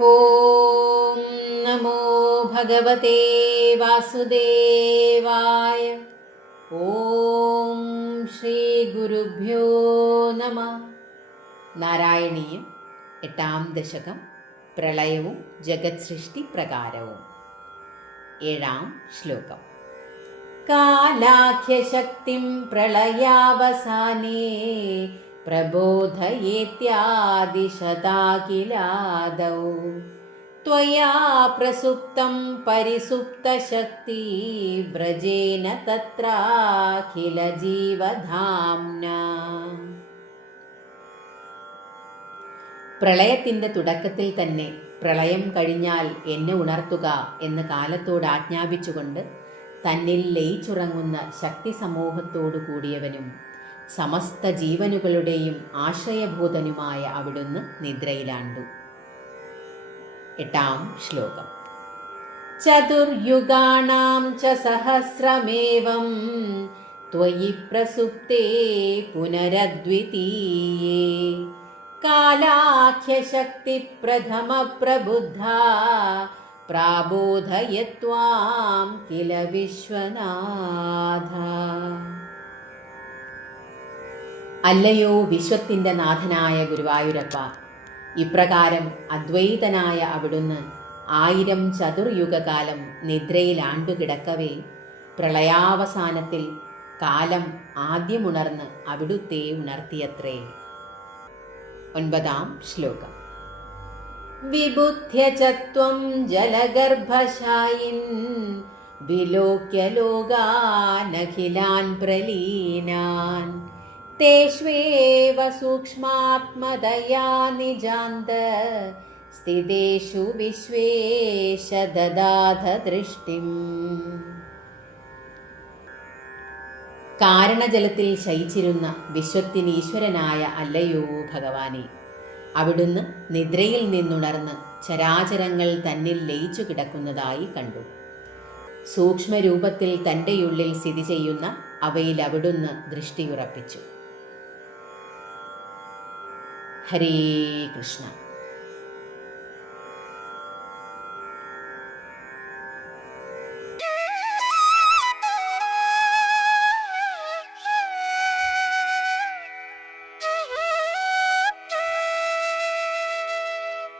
ॐ नमो भगवते वासुदेवाय ॐ ശ്രീഗുരുഭ്യോ നമ നാരായണീയം എട്ടാം ദശകം പ്രളയവും ജഗത് സൃഷ്ടി പ്രകാരവും ഏഴാം ശ്ലോകം കാലാഖ്യശക്തിം പ്രളയാവസാനേ പ്രബോധയേത്യാദിശതാകിലാദൗ त्वया प्रसुप्तं परिसुप्तशक्ति व्रजेन तत्राखिलजीवधाम्ना പ്രളയത്തിൻ്റെ തുടക്കത്തിൽ തന്നെ പ്രളയം കഴിഞ്ഞാൽ എന്നെ ഉണർത്തുക എന്ന് കാലത്തോട് ആജ്ഞാപിച്ചുകൊണ്ട് തന്നിൽ ലയിച്ചുറങ്ങുന്ന ശക്തി സമൂഹത്തോടു കൂടിയവനും സമസ്ത ജീവനുകളുടെയും ആശ്രയഭൂതനുമായ അവിടുന്ന് നിദ്രയിലാണ്ടു എട്ടാം ശ്ലോകം ചതുർയുഗാണാം ച സഹസ്രമേവം त्वयि प्रसुप्ते पुनरद्वितीये कालाख्यशक्तिप्रथमप्रबुद्धा प्राबोधयत्वां किल विश्वनाथ അല്ലയോ വിശ്വത്തിന്റെ നാഥനായ ഗുരുവായൂരപ്പ? ഇപ്രകാരം അദ്വൈതനായ അവിടുന്ന് ആയിരം ചതുർയുഗകാലം നിദ്രയിൽ ആണ്ടുകിടക്കവേ പ്രളയാവസാനത്തിൽ കാലം ആദ്യമുണർന്ന് അവിടുത്തെ ഉണർത്തിയത്രേ. ഒൻപതാം ശ്ലോകം. വിബുദ്ധ്യചത്വം ജലഗർഭശായിൻ വിലോക്യ ലോകാനഖിലാൻ പ്രലീനാൻ तेष्वेव सूक्ष्मात्मदया निजान्त स्थितेषु विश्वेश ददाथ दृष्टिम् കാരണജലത്തിൽ ശയിച്ചിരുന്ന വിശ്വത്തിനീശ്വരനായ അല്ലയോ ഭഗവാനെ അവിടുന്ന് നിദ്രയിൽ നിന്നുണർന്ന് ചരാചരങ്ങൾ തന്നിൽ ലയിച്ചു കിടക്കുന്നതായി കണ്ടു സൂക്ഷ്മരൂപത്തിൽ തൻ്റെയുള്ളിൽ സ്ഥിതി ചെയ്യുന്ന അവയിൽ അവിടുന്ന് ദൃഷ്ടിയുറപ്പിച്ചു ഹരേ കൃഷ്ണ.